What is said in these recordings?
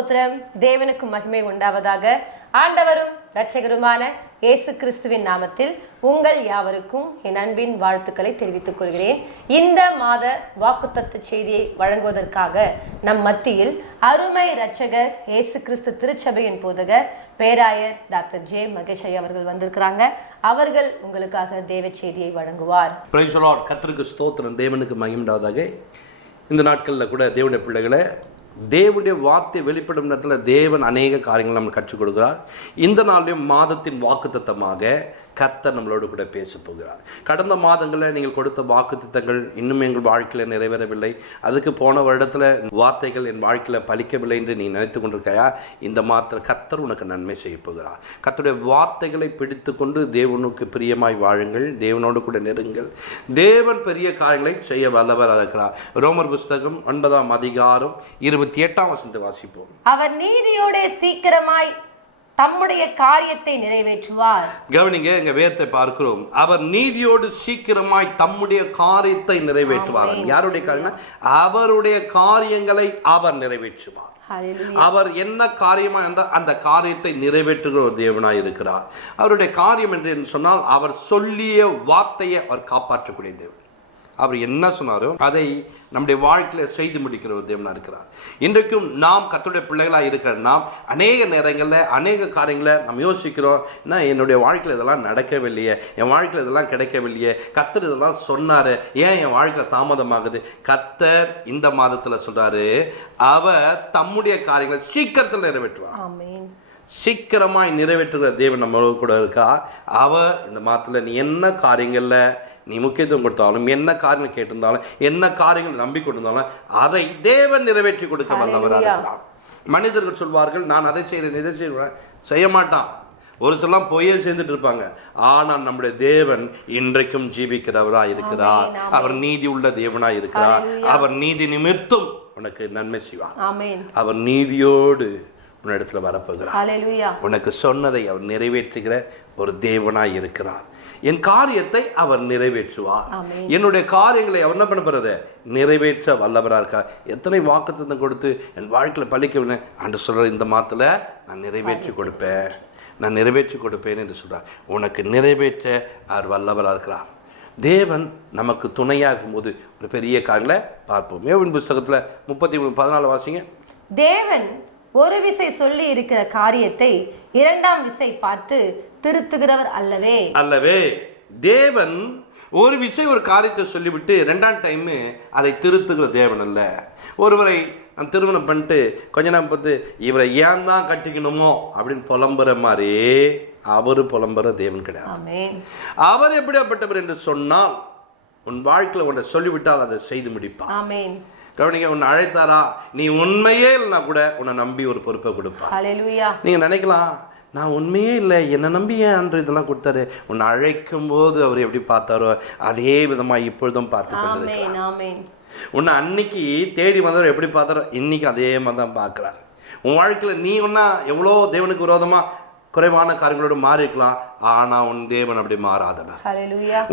ஸ்தோத்திரம். தேவனுக்கு மகிமை உண்டாவதாக. ஆண்டவரும் இரட்சகருமான இயேசு கிறிஸ்துவின் நாமத்தில் உங்கள் யாவருக்கும் என் அன்பின் வாழ்த்துக்களை தெரிவித்துக் கொள்கிறேன். இந்த மாத வாக்குத்தத்த செய்தியை வழங்குவதற்காக நம் மத்தியில் அருமை இரட்சகர் இயேசு கிறிஸ்து திருச்சபையின் போதகர் பேராயர் டாக்டர் ஜே மகேஷ் ஐயா அவர்கள் வந்திருக்கிறாங்க. அவர்கள் உங்களுக்காக தேவ செய்தியை வழங்குவார். Praise the Lord. கர்த்தருக்கு ஸ்தோத்திரம். தேவனுக்கு மகிமை உண்டாவதாக. இந்த நாட்களில் கூட தேவனுடைய பிள்ளைகளை தேவனுடைய வார்த்தை வெளிப்படும் நேரத்தில் தேவன் அநேக காரியங்கள் நம்ம கற்றுக் கொடுக்கிறார். இந்த நாளிலும் மாதத்தின் வாக்குத்தத்தமாக கர்த்தர் நம்மளோடு கூட பேச போகிறார். கடந்த மாதங்களில் நீங்கள் கொடுத்த வாக்குத்தத்தங்கள் இன்னும் எங்கள் வாழ்க்கையில் நிறைவேறவில்லை, அதுக்கு போன வருடத்தில் வார்த்தைகள் என் வாழ்க்கையில் பலிக்கவில்லை என்று நீ நினைத்து கொண்டிருக்கையா? இந்த மாத்திர கர்த்தர் உனக்கு நன்மை செய்ய போகிறார். கர்த்தருடைய வார்த்தைகளை பிடித்து கொண்டு தேவனுக்கு பிரியமாய் வாழுங்கள், தேவனோடு கூட நெருங்கள். தேவன் பெரிய காரியங்களை செய்ய வல்லவராக இருக்கிறார். ரோமர் புஸ்தகம் 9ஆம் அதிகாரம் 28ஆம் வசனத்தை வாசிப்போம். அவர் நீதியோட சீக்கிரமாய் தம்முடைய காரியத்தை நிறைவேற்றுவார். கவனிங்க, எங்க வேதத்தை பார்க்கிறோம். அவர் நீதியோடு சீக்கிரமாய் தம்முடைய காரியத்தை நிறைவேற்றுவார். யாருடைய காரியம்? அவருடைய காரியங்களை அவர் நிறைவேற்றுவார். அவர் என்ன காரியமா இருந்தால் அந்த காரியத்தை நிறைவேற்றுகிற ஒரு தேவனாய் இருக்கிறார். அவருடைய காரியம் என்று சொன்னால் அவர் சொல்லிய வார்த்தையை அவர் காப்பாற்றக்கூடிய தேவன். அவர் என்ன சொன்னாரோ அதை நம்முடைய வாழ்க்கையில் செய்து முடிக்கிற ஒரு தேவனாக இருக்கிறார். இன்றைக்கும் நாம் கர்த்தருடைய பிள்ளைகளாக இருக்கிற நாம் அநேக நேரங்களில் அநேக காரியங்களை நம்ம யோசிக்கிறோம். என்ன, என்னுடைய வாழ்க்கையில் இதெல்லாம் நடக்கவில்லையே, என் வாழ்க்கையில் இதெல்லாம் கிடைக்கவில்லையே, கர்த்தர் இதெல்லாம் சொன்னார், ஏன் என் வாழ்க்கையில் தாமதமாகுது? கர்த்தர் இந்த மாதத்தில் சொல்கிறாரு, அவர் தம்முடைய காரியங்களை சீக்கிரத்தில் நிறைவேற்றுவார். சீக்கிரமாய் நிறைவேற்றுகிற தேவன் நம்மளோடு கூட இருக்கா. அவர் இந்த மாதத்தில் நீ என்ன காரியங்களில் நீ முக்கியத்துவம் கொடுத்தாலும், என்ன காரியங்கள் கேட்டிருந்தாலும், என்ன காரியங்கள் நம்பி கொண்டிருந்தாலும் அதை தேவன் நிறைவேற்றி கொடுக்க வல்லவராக இருக்கிறார். மனிதர்கள் சொல்வார்கள், நான் அதை செய்கிறேன் இதை செய்வேன், செய்ய மாட்டான். ஒரு சிலாம் பொய்யே சேர்ந்துட்டு இருப்பாங்க. ஆனால் நம்முடைய தேவன் இன்றைக்கும் ஜீவிக்கிறவராக இருக்கிறார். அவர் நீதி உள்ள தேவனாய் இருக்கிறார். அவர் நீதி நிமித்தம் உனக்கு நன்மை செய்வார். அவர் நீதியோடு உன்னிடத்துல வரப்போகிறார். உனக்கு சொன்னதை அவர் நிறைவேற்றுகிற ஒரு தேவனாய் இருக்கிறார். என் காரியத்தை அவர் நிறைவேற்றுவார். என்னுடைய காரியங்களை அவர் என்ன பண்ண போறாரு? நிறைவேற்ற வல்லவராக இருக்கார். எத்தனை வாக்குத்தத்தம் கொடுத்து என் வாழ்க்கையில் பலிக்கவில்லை என்று சொல்ற இந்த மாதத்துல நான் நிறைவேற்றி கொடுப்பேன், நான் நிறைவேற்றி கொடுப்பேன் என்று சொல்றார். உனக்கு நிறைவேற்ற அவர் வல்லவராக இருக்கிறார். தேவன் நமக்கு துணையாக இருக்கும்போது ஒரு பெரிய காரியங்களை பார்ப்போம். யோபின் புஸ்தகத்தில் 33:14 வாசிங்க. தேவன் ஒரு விசை சொல்லி இருக்கிற காரியத்தை இரண்டாம் விசை பார்த்து திருத்துகிறவர் அல்லவே. தேவன் ஒரு விஷயம் ஒரு காரியத்தை சொல்லிவிட்டு ரெண்டாம் டைம் அதை திருத்துகிற தேவன் அல்ல. ஒருவரை நான் திருமணம் பண்ணிட்டு கொஞ்ச நேரம் பார்த்து இவரை ஏன் தான் கட்டிக்கணுமோ அப்படின்னு புலம்புற மாதிரி அவர் புலம்புற தேவன் கிடையாது. அவர் எப்படியாப்பட்டவர் என்று சொன்னால் உன் வாழ்க்கையில் உன்னை சொல்லிவிட்டால் அதை செய்து முடிப்பார். கவனிங்க, உன்னை அழைத்தாரா, நீ உண்மையே இல்லைனா கூட உன்னை நம்பி ஒரு பொறுப்பை கொடுப்பார். நீங்க நினைக்கலாம், நான் உண்மையே இல்லை, என்னை நம்பி ஏன் இதெல்லாம் கொடுத்தாரு. உன்னை அழைக்கும் போது அவர் எப்படி பார்த்தாரோ அதே விதமா இப்பொழுதும் பார்த்து கொண்டிருக்கிறார். உன்னை அன்னைக்கு தேடி வந்தவர் எப்படி பார்த்தாரோ இன்னைக்கு அதே மாதிரி தான் பார்க்கிறார். உன் வாழ்க்கையில் நீ ஒன்னா எவ்வளோ தேவனுக்கு விரோதமா குறைவான காரியங்களோடு மாறி இருக்கலாம், ஆனா உன் தேவன் அப்படி மாறாதவர்.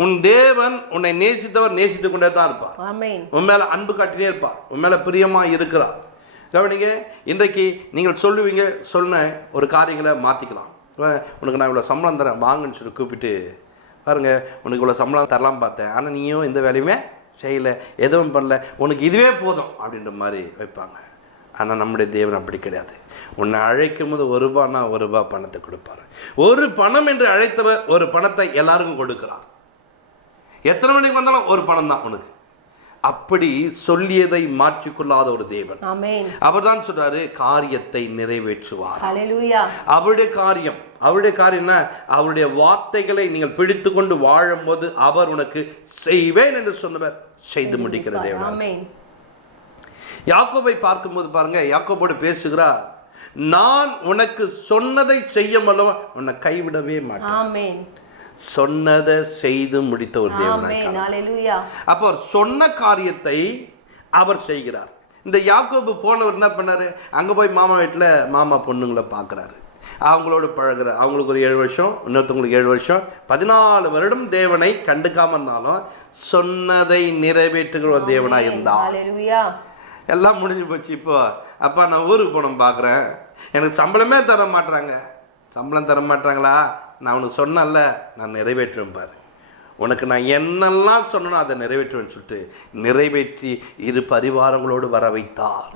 உன் தேவன் உன்னை நேசித்தவர் நேசித்து கொண்டே தான் இருப்பார். உன் மேல அன்பு காட்டினே இருப்பார். உன் மேல பிரியமா இருக்கிறார். கவனிங்க, இன்றைக்கு நீங்கள் சொல்லுவீங்க, சொன்ன ஒரு காரியங்களை மாற்றிக்கலாம். உனக்கு நான் இவ்வளோ சம்பளம் தரேன் வாங்கன்னு சொல்லி கூப்பிட்டு பாருங்க, உனக்கு இவ்வளோ சம்பளம் தரலாம் பார்த்தேன், ஆனால் நீயும் இந்த வேலையுமே செய்யலை, எதுவும் பண்ணல, உனக்கு இதுவே போதும் அப்படின்ற மாதிரி வைப்பாங்க. ஆனால் நம்முடைய தேவன் அப்படி கிடையாது. உன்னை அழைக்கும் போது ₹1 பணத்தை கொடுப்பார். ஒரு பணம் என்று அழைத்தவர் ஒரு பணத்தை எல்லாருக்கும் கொடுக்கிறார். எத்தனை மணிக்கு வந்தாலும் ஒரு பணம் தான் உனக்கு. அப்படி சொல்லியதை மாற்றிக்கொள்ளாத ஒரு தேவன். அவர் தான் சொல்றாரு, காரியத்தை நிறைவேற்றுவார். அவருடைய காரியம் என்ன? அவருடைய வார்த்தைகளை நீங்கள் பிடித்து கொண்டு வாழும் போது அவர் உனக்கு செய்வேன் என்று சொன்னவர் செய்து முடிக்கிற தேவன். யாக்கோபை பார்க்கும்போது பாருங்க, யாக்கோபோடு பேசுகிறார், நான் உனக்கு சொன்னதை செய்ய வல்லவன், உன்னை கைவிடவே மாட்டேன். சொன்னதை செய்து முடித்த ஒரு தேவனாய். அப்போ அவர் சொன்ன காரியத்தை அவர் செய்கிறார். இந்த யாக்கோபு போனவர் என்ன பண்ணாரு? அங்க போய் மாமா வீட்டில் மாமா பொண்ணுங்களை பார்க்குறாரு, அவங்களோட பழகுறார். அவங்களுக்கு ஒரு 7 வருஷம், இன்னொருத்தவங்களுக்கு 7 வருஷம், 14 வருடம் தேவனை கண்டுக்காம இருந்தாலும் சொன்னதை நிறைவேற்றுகிற ஒரு தேவனாய் இருந்தார். எல்லாம் முடிஞ்சு போச்சு. இப்போ அப்பா நான் ஊருக்கு போகணும் பார்க்குறேன், எனக்கு சம்பளமே தர மாட்டாங்க. சம்பளம் தர மாட்டாங்களா? நான் உனக்கு சொன்னேன்ல, நான் நிறைவேற்றுவேன் பாரு, உனக்கு நான் என்னெல்லாம் சொன்னனோ அதை நிறைவேற்றுவேன்னு சொல்லிட்டு நிறைவேற்றி இரு பரிவாரங்களோடு வர வைத்தார்.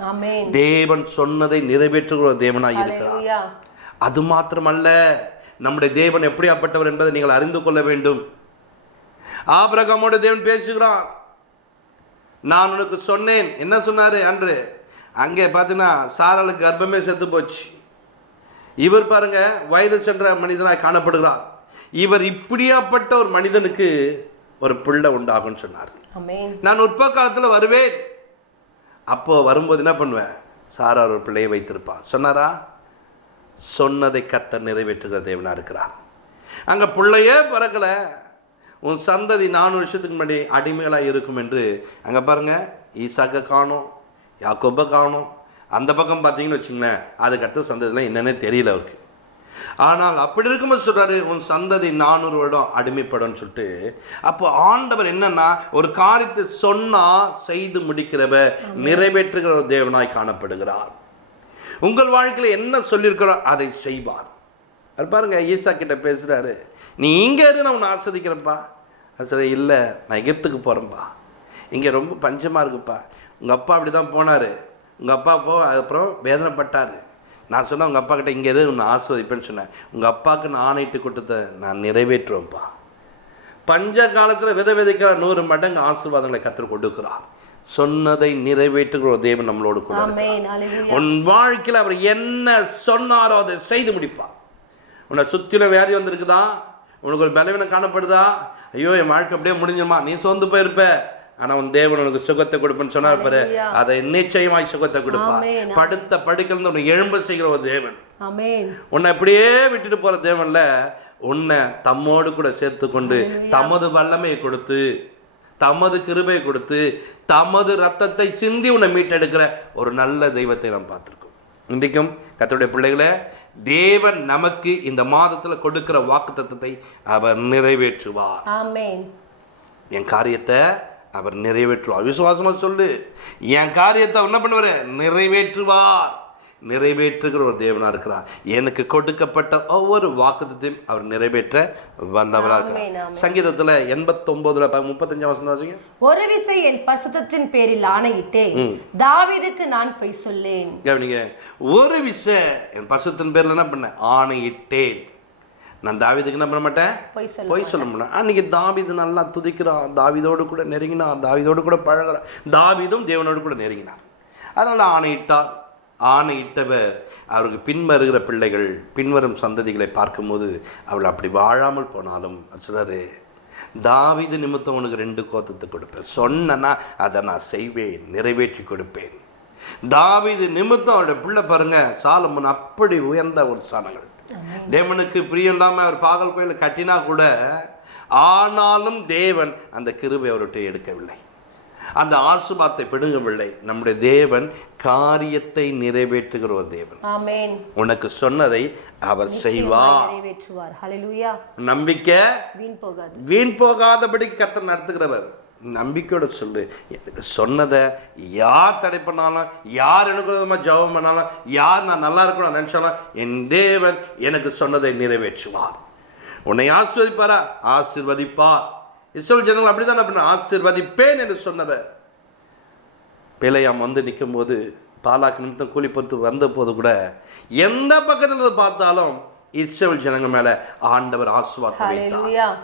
தேவன் சொன்னதை நிறைவேற்றுகிற தேவனாய் இருக்கிறார். அது மாத்திரமல்ல, நம்முடைய தேவன் எப்படியாப்பட்டவர் என்பதை நீங்கள் அறிந்து கொள்ள வேண்டும். ஆபிரகாமோட தேவன் பேசுகிறான். நான் உனக்கு சொன்னேன். என்ன சொன்னாரு அன்று? அங்கே பார்த்தீங்கன்னா சாராளுக்கு கர்ப்பமே செத்து போச்சு. இவர் பாருங்க வயது சென்ற மனிதனாய் காணப்படுகிறார். இவர் இப்படியாப்பட்ட ஒரு மனிதனுக்கு ஒரு பிள்ளை உண்டாகும் சொன்னார். நான் உற்பகாலத்தில் வருவேன். அப்போ வரும்போது என்ன பண்ணுவேன்? சாரா ஒரு பிள்ளையை வைத்திருப்பான் சொன்னாரா? சொன்னதை கர்த்தர் நிறைவேற்றுகிற தேவனா இருக்கிறார். அங்க பிள்ளையே பிறக்கல, உன் சந்ததி 400 வருஷத்துக்கு முன்னாடி அடிமைகளாக இருக்கும் என்று அங்கே பாருங்க ஈசாக்கை காணும், யாக்கோபை காணும். அந்த பக்கம் பார்த்தீங்கன்னு வச்சுங்களேன், அதுக்கடுத்த சந்ததிலாம் என்னன்னே தெரியல அவருக்கு. ஆனால் அப்படி இருக்கும்போது சொல்றாரு, உன் சந்ததி 400 வருடம் அடிமைப்படும் சொல்லிட்டு. அப்போ ஆண்டவர் என்னன்னா, ஒரு காரியத்தை சொன்னா செய்து முடிக்கிறவர், நிறைவேற்றுகிற ஒரு தேவனாய் காணப்படுகிறார். உங்கள் வாழ்க்கையில் என்ன சொல்லியிருக்கிறோம் அதை செய்வார். அது பாருங்க, ஈசா கிட்ட பேசுறாரு, நீ இங்கே இரு, நான் உன்னை ஆஸ்வதிக்கிறேன்ப்பா. அது சரி, இல்லை நான் எகிப்துக்கு போகிறேன்ப்பா, இங்கே ரொம்ப பஞ்சமாக இருக்குப்பா. உங்கள் அப்பா அப்படி தான் போனார், உங்கள் அப்பா அதுக்கப்புறம் வேதனைப்பட்டார். நான் சொன்னேன் உங்கள் அப்பா கிட்ட இங்கே இரு, உன்னை ஆஸ்வதிப்பேன்னு சொன்னேன். உங்கள் அப்பாவுக்கு நான் ஆணையிட்டு கொடுத்ததை நான் நிறைவேற்றுவேன்ப்பா. பஞ்ச காலத்தில் விதைக்கிற 100 மடங்கு ஆசீர்வாதங்களை கர்த்தர் கொடுக்கிறார். சொன்னதை நிறைவேற்றுகிற தேவன் நம்மளோடு கூட. உன் வாழ்க்கையில் அவர் என்ன சொன்னாரோ அதை செய்து முடிப்பார். உன்னை சுற்றின வியாதி வந்திருக்குதா, உனக்கு ஒரு பலவீனம் காணப்படுதா, ஐயோ என் வாழ்க்கை அப்படியே முடிஞ்சுமா, நீ சோர்ந்து போயிருப்ப. ஆனால் உன் தேவன் உனக்கு சுகத்தை கொடுப்பேன்னு சொன்னார் பாரு, அதை நிச்சயமாய் சுகத்தை கொடுப்பார். படுத்த படுக்கல் உன்னை எழும்ப செய்கிற ஒரு தேவன். உன்னை அப்படியே விட்டுட்டு போற தேவன்ல, உன்னை தம்மோடு கூட சேர்த்து கொண்டு தமது வல்லமையை கொடுத்து, தமது கிருபை கொடுத்து, தமது ரத்தத்தை சிந்தி உன்னை மீட்டெடுக்கிற ஒரு நல்ல தெய்வத்தை நாம் பார்த்திருக்கோம். இன்றைக்கும் கர்த்தருடைய பிள்ளைகளே, தேவன் நமக்கு இந்த மாதத்துல கொடுக்கிற வாக்குத்தத்தத்தை அவர் நிறைவேற்றுவார். என் காரியத்தை அவர் நிறைவேற்றுவார். விசுவாசமா சொல்லு, என் காரியத்தை அவர் என்ன பண்ணுவார்? நிறைவேற்றுவார். நிறைவேற்றுகிற ஒரு தேவனா இருக்கிறார். எனக்கு கொடுக்கப்பட்ட ஒவ்வொரு வாக்குத்தத்தையும் அவர் நிறைவேற்ற வந்தவராக இருக்கிறார். சங்கீதத்துல 89:35 ஒரு விசை என் பரிசுத்தத்தின் பேரில் ஆணையிட்டேன், தாவீதுக்கு நான் பொய் சொல்லேன். கவனிங்க, ஒரு விசை என் பரிசுத்தத்தின் பேர்ல என்ன பண்ண? ஆணையிட்டேன். நான் தாவீதுக்கு என்ன பண்ண மாட்டேன்? பொய் சொல்ல மாட்டேன். அன்னைக்கு தாவீது நல்லா துதிக்கிறான், தாவீதோடு கூட நெருங்கினார், தாவீதோடு கூட பழகிறார், தாவீதும் தேவனோடு கூட நெருங்கினார். அதனால ஆணையிட்டார். ஆணையிட்டவர் அவருக்கு பின்வருகிற பிள்ளைகள், பின்வரும் சந்ததிகளை பார்க்கும்போது அவள் அப்படி வாழாமல் போனாலும் சொல்றாரு, தாவீது நிமித்தம் உனக்கு 2 கோத்திரத்தை கொடுப்பேன், சொன்னா அதை நான் செய்வேன், நிறைவேற்றி கொடுப்பேன். தாவீது நிமித்தம் அவருடைய பிள்ளை பாருங்க சாலமோன் அப்படி உயர்ந்த ஒரு ஸ்தானங்கள். தேவனுக்கு பிரியம் இல்லாம அவர் பாகல் கோயில கட்டினா கூட, ஆனாலும் தேவன் அந்த கிருபை அவர்கிட்ட எடுக்கவில்லை, அந்த ஆசீர்வாதத்தை பிடுங்கவில்லை. நம்முடைய தேவன் காரியத்தை நிறைவேற்றுகிற ஒரு தேவன். ஆமென். உனக்கு சொன்னதை அவர் செய்வார், நிறைவேற்றுவார். ஹல்லேலூயா. நம்பிக்கை வீண் போகாதபடி கர்த்தர் நடத்துகிறவர். நம்பிக்கையோட சொல்லு, சொன்னதை யார் தடை பண்ணாலும், யார் எனக்கு ஜெபம் பண்ணாலும், யார் நான் நல்லா இருக்கணும் நினைச்சாலும், என் தேவன் எனக்கு சொன்னதை நிறைவேற்றுவார். உன்னை ஆசீர்வதிப்பாரா? ஆசீர்வதிப்பார். இஸ்ரவேல் ஜனங்கள் அப்படிதான் பண்ண, ஆசீர்வதிப்பேன் என்று சொன்னவர். பேலையாம் வந்து நிற்கும் போது, பாலாக்கு நிமித்தம் கூலி பொறுத்து வந்த போது கூட, எந்த பக்கத்தில் பார்த்தாலும் இஸ்ரவேல் ஜனங்கள் மேல ஆண்டவர் ஆசீர்வாதத்தை வைத்தார்.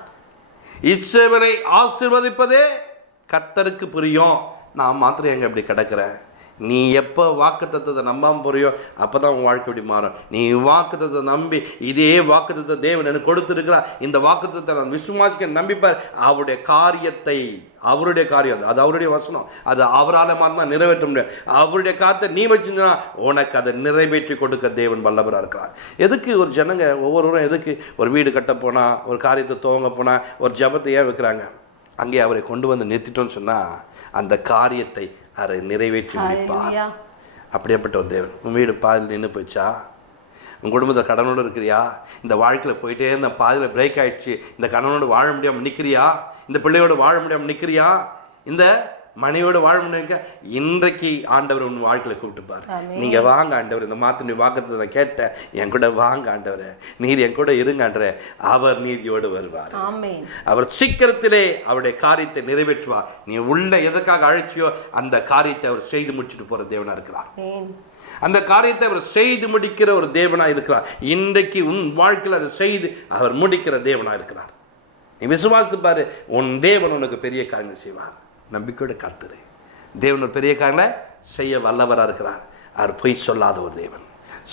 இஸ்ரவேலை ஆசீர்வதிப்பதே கர்த்தருக்கு புரியும். நான் மாத்திரம் எங்க இப்படி கிடக்கிறேன். நீ எப்போ வாக்குத்தத்தத்தை நம்பாமல் போறியோ அப்போதான் உன் வாழ்க்கை இப்படி மாறும். நீ வாக்குத்தத்தை நம்பி, இதே வாக்குத்தத்தை தேவன் எனக்கு கொடுத்துருக்கிறார், இந்த வாக்குத்தத்தை நான் விசுவாசிக்க நம்பிப்பார், அவருடைய காரியத்தை, அவருடைய காரியம் அது அவருடைய வசனம், அது அவரால் மாத்திரம் நிறைவேற்ற முடியாது. அவருடைய காரியத்தை நீ வச்சுன்னா உனக்கு அதை நிறைவேற்றி கொடுக்க தேவன் வல்லவராக இருக்கிறார். எதுக்கு ஒரு ஜனங்க ஒவ்வொருவரும் எதுக்கு ஒரு வீடு கட்ட போனால், ஒரு காரியத்தை துவங்க போனால், ஒரு ஜபத்தை ஏன் வைக்கிறாங்க? அங்கே அவரை கொண்டு வந்து நிறுத்திட்டோன்னு சொன்னால் அந்த காரியத்தை அதை நிறைவேற்றி முடிப்பார். அப்படியேப்பட்ட ஒரு தேவன். உன் வீடு பாதியில் நின்று போச்சா? உன் குடும்பத்தில் கடனோடு இருக்கிறியா? இந்த வாழ்க்கையில் போயிட்டே இந்த பாதியில் பிரேக் ஆகிடுச்சு, இந்த கடனோடு வாழ முடியாமல் நிற்கிறியா? இந்த பிள்ளையோடு வாழ முடியாமல் நிற்கிறியா? இந்த மனைவியோட வாழணுங்க. இன்றைக்கு ஆண்டவர் உன் வாழ்க்கையில கூப்பிட்டுப்பார். நீங்க வாங்க ஆண்டவர், இந்த மாத்திரை வாக்கத்தை நான் கேட்டேன், என் கூட வாங்க ஆண்டவரே, நீர் என் கூட இருங்க ஆண்டவரே. அவர் நீதியோடு வருவார். அவர் சீக்கிரத்திலே அவருடைய காரியத்தை நிறைவேற்றுவார். நீ உள்ள எதற்காக அழைச்சியோ அந்த காரியத்தை அவர் செய்து முடிச்சுட்டு போற தேவனா இருக்கிறார். அந்த காரியத்தை அவர் செய்து முடிக்கிற ஒரு தேவனா இருக்கிறார். இன்றைக்கு உன் வாழ்க்கையில் அதை செய்து அவர் முடிக்கிற தேவனா இருக்கிறார். நீ விசுவாசித்து பாரு, உன் தேவன் உனக்கு பெரிய காரியங்கள் செய்வார். நம்பிக்கையோட காத்துரு. தேவன் ஒரு பெரிய காரியங்களை செய்ய வல்லவராக இருக்கிறார். அவர் பொய் சொல்லாத ஒரு தேவன்,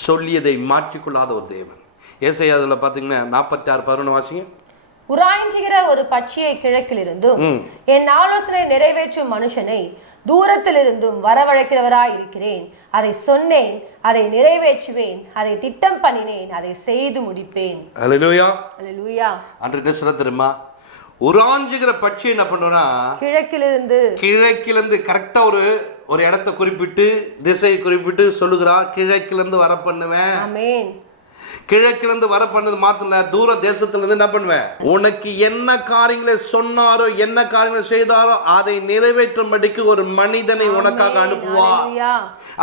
சொல்லியதை மாற்றிக்கொள்ளாத ஒரு தேவன். ஏசாயா அதில் பார்த்தீங்கன்னா 46:11 வாசிங்க. உராய்ஞ்சுகிற ஒரு பட்சியை கிழக்கிலிருந்தும் என் ஆலோசனை நிறைவேற்றும் மனுஷனை தூரத்திலிருந்தும் வரவழைக்கிறவராய் இருக்கிறேன். அதை சொன்னேன், அதை நிறைவேற்றுவேன், அதை திட்டம் பண்ணினேன், அதை செய்து முடிப்பேன். அல்லேலூயா, அல்லேலூயா. அன்றைக்கு சொல்ல தெரியுமா, உராஞ்சுகிற பட்சி என்ன பண்ணுனா, கிழக்கிலிருந்து கரெக்டா ஒரு இடத்தை குறிப்பிட்டு, திசையை குறிப்பிட்டு சொல்லுகிறா, கிழக்கிலிருந்து வர பண்ணுவேன். ஆமென். கிழக்கிலிருந்து வர பண்ணது மாத்திர தூர தேசத்திலிருந்து என்ன பண்ணுவேன், உனக்கு என்ன காரியங்களை சொன்னாரோ, என்ன காரியங்களை செய்தாரோ அதை நிறைவேற்றும்படிக்கு ஒரு மனிதனை உனக்காக அனுப்புவார்.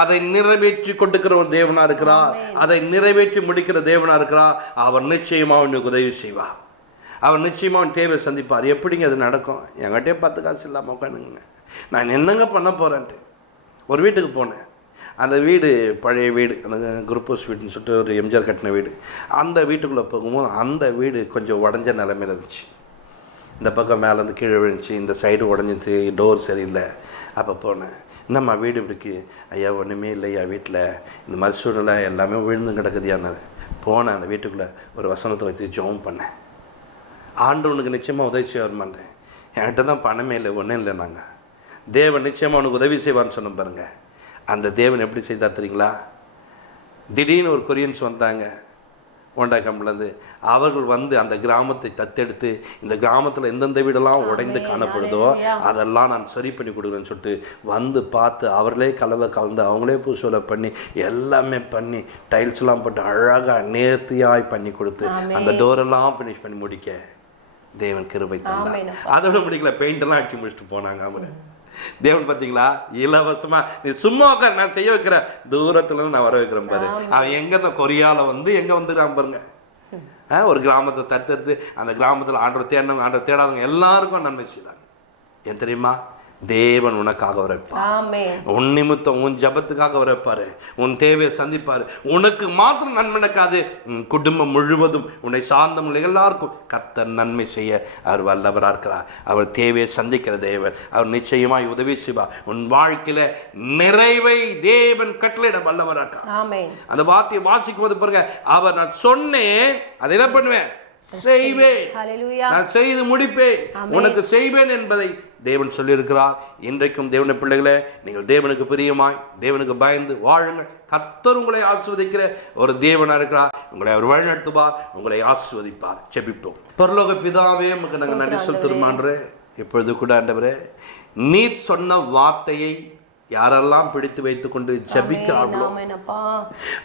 அதை நிறைவேற்றி கொடுக்கிற ஒரு தேவனா இருக்கிறார். அதை நிறைவேற்றி முடிக்கிற தேவனா இருக்கிறார். அவர் நிச்சயமா உனக்கு உதவி செய்வார். அவர் நிச்சயமா உன் தேவை சந்திப்பார். எப்படிங்க அது நடக்கும்? என்கிட்டே 10 காசு இல்லாமல் உட்காந்துங்க, நான் என்னங்க பண்ண போறேன்ட்டு ஒரு வீட்டுக்கு போனேன். அந்த வீடு பழைய வீடு, அந்த குரூப் ஹவுஸ் வீடுன்னு சொல்லிட்டு ஒரு எம்ஜிஆர் கட்டின வீடு. அந்த வீட்டுக்குள்ளே போகும்போது அந்த வீடு கொஞ்சம் உடஞ்ச நிலைமையில் இருந்துச்சு. இந்த பக்கம் மேலேருந்து கீழே விழுந்துச்சு, இந்த சைடு உடஞ்சிச்சு, டோர் சரியில்லை. அப்போ போனேன், என்னம்மா வீடு இப்படிக்கு? ஐயா ஒன்றுமே இல்லையா வீட்டில், இந்த மாதிரி சூழ்நிலை எல்லாமே விழுந்து கிடக்குதியானது. போனேன் அந்த வீட்டுக்குள்ளே, ஒரு வசனத்தை வச்சு ஜெபம் பண்ணேன். ஆண்டவனுக்கு நிச்சயமாக உதவி செய்வார் மாட்டேன். என்கிட்ட தான் பணமே இல்லை, ஒன்றும் இல்லை. நாங்கள் தேவன் நிச்சயமாக அவனுக்கு உதவி செய்வார்னு சொன்ன பாருங்கள். அந்த தேவன் எப்படி செய்தார் தெரியுங்களா? திடீர்னு ஒரு கொரியன்ஸ் வந்தாங்க ஹோண்டா கம்பெனிலேருந்து. அவர்கள் வந்து அந்த கிராமத்தை தத்தெடுத்து, இந்த கிராமத்தில் எந்தெந்த வீடெல்லாம் உடைந்து காணப்படுதோ அதெல்லாம் நான் சரி பண்ணி கொடுக்குறேன்னு சொல்லிட்டு வந்து பார்த்து, அவர்களே கலவை கலந்து, அவங்களே பூசோலை பண்ணி, எல்லாமே பண்ணி, டைல்ஸ்லாம் போட்டு அழகாக நேர்த்தியாய் பண்ணி கொடுத்து அந்த டோரெல்லாம் ஃபினிஷ் பண்ணி முடிக்க தேவன் கிருபை தந்தார். அதோட முடிக்கல, பெயிண்டெல்லாம் அடிச்சு முடிச்சுட்டு போனாங்க. அவங்க தேவன் பார்த்தீங்களா, இலவசமா நீ சும்மா உட்கார், நான் செய்ய வைக்கிறேன், தூரத்துல இருந்து நான் வர வைக்கிறேன் பாரு. அவன் எங்க இந்த கொரியால வந்து எங்க வந்துக்கிறான் பாருங்க. ஒரு கிராமத்தை தத்தெடுத்து அந்த கிராமத்தில் ஆண்டவர் தேடினவங்க, ஆண்டவர் தேடாதவங்க எல்லாருக்கும் நன்மை செய்தாங்க. ஏன் தெரியுமா? தேவன் உனக்காக வரப்பார். உன் நிமித்தம் உன் ஜபத்துக்காக வரப்பாரு. உன் தேவையை சந்திப்பாரு. உனக்கு மாத்திரம் நன்மை நடக்காது, உன் குடும்பம் முழுவதும் உன்னை சார்ந்தவங்க எல்லாருக்கும் கர்த்தர் நன்மை செய்ய அவர் வல்லவராக இருக்கிறார். அவர் தேவையை சந்திக்கிற தேவன். அவர் நிச்சயமாய் உதவி செய்வார். உன் வாழ்க்கையில நிறைவை தேவன் கட்டளையிட வல்லவராக இருக்கிறார். அந்த வார்த்தையை வாசிக்கும் போது பாருங்க, அவர் நான் சொன்னேன், அதை என்ன பண்ணுவேன், செய்வேன், நான் செய்து முடிப்பேன், உனக்கு செய்வேன் என்பதை தேவன் சொல்லியிருக்கிறார். இன்றைக்கும் தேவனுடைய பிள்ளைகளே, நீங்கள் தேவனுக்கு பிரியமாய் தேவனுக்கு பயந்து வாழுங்கள். கர்த்தர் உங்களை ஆசீர்வதிக்கிற ஒரு தேவனா இருக்கிறார். உங்களை அவர் வழிநடத்துவார், உங்களை ஆசீர்வதிப்பார். ஜெபிப்போம். பரலோக பிதாவே, உங்களுக்கு நாங்கள் நன்றி செலுத்துகிறோம். இப்பொழுது கூட ஆண்டவரே, நீர் சொன்ன வார்த்தையை யாரெல்லாம் பிடித்து வைத்துக் கொண்டு ஜபிக்கிறார்களோ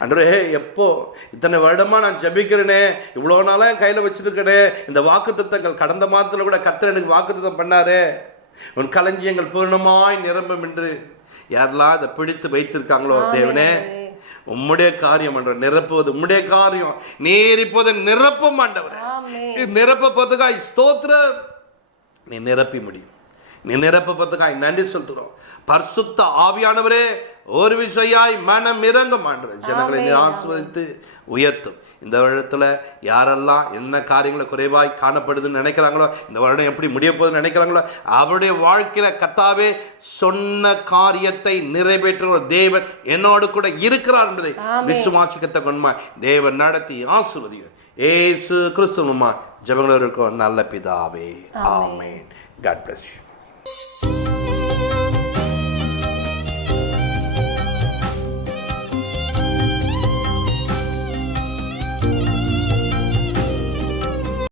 அன்றே, எப்போ இத்தனை வருடமா நான் ஜபிக்கிறேனே, இவ்வளோ நாளாக என் கையில் வச்சிருக்கேனே, இந்த வாக்குத்தத்தங்கள் கடந்த மாதத்தில் கூட கர்த்தர் எனக்கு வாக்குத்தத்தம் பண்ணாரே, உன் களஞ்சியங்கள் பூர்ணமாய் நிரம்பும் என்று யாரெல்லாம் அதை பிடித்து வைத்திருக்காங்களோ, தேவனே உம்முடைய காரியம் என்ற நிரப்புவது உம்முடைய காரியம். நீர் இப்போது நிரப்ப மாட்டவர், நிரப்ப போறதுக்காய் ஸ்தோத்திரம். நீ நிரப்பி முடியும். நீ நிரப்பதுக்காய் நன்றி செலுத்துகிறோம். பரிசுத்த ஆவியானவரே, ஒரு விசையாய் மனம் இறங்க மாட்டேற ஜனங்களை ஆசீர்வதித்து உயர்த்தும். இந்த வருடத்துல யாரெல்லாம் என்ன காரியங்களை குறைவாய் காணப்படுதுன்னு நினைக்கிறாங்களோ, இந்த வருடம் எப்படி முடிய போகுதுன்னு நினைக்கிறாங்களோ, அவருடைய வாழ்க்கையில கர்த்தாவே சொன்ன காரியத்தை நிறைவேற்ற ஒரு தேவன் என்னோடு கூட இருக்கிறார் என்பதை விசுவாசிக்கத்த கொண்மா தேவன் நடத்தி ஆசீர்வதிங்க. ஏசு கிறிஸ்துவமா ஜெபங்களோடு இருக்கோம் நல்ல பிதாவே. ஆமென். God bless you.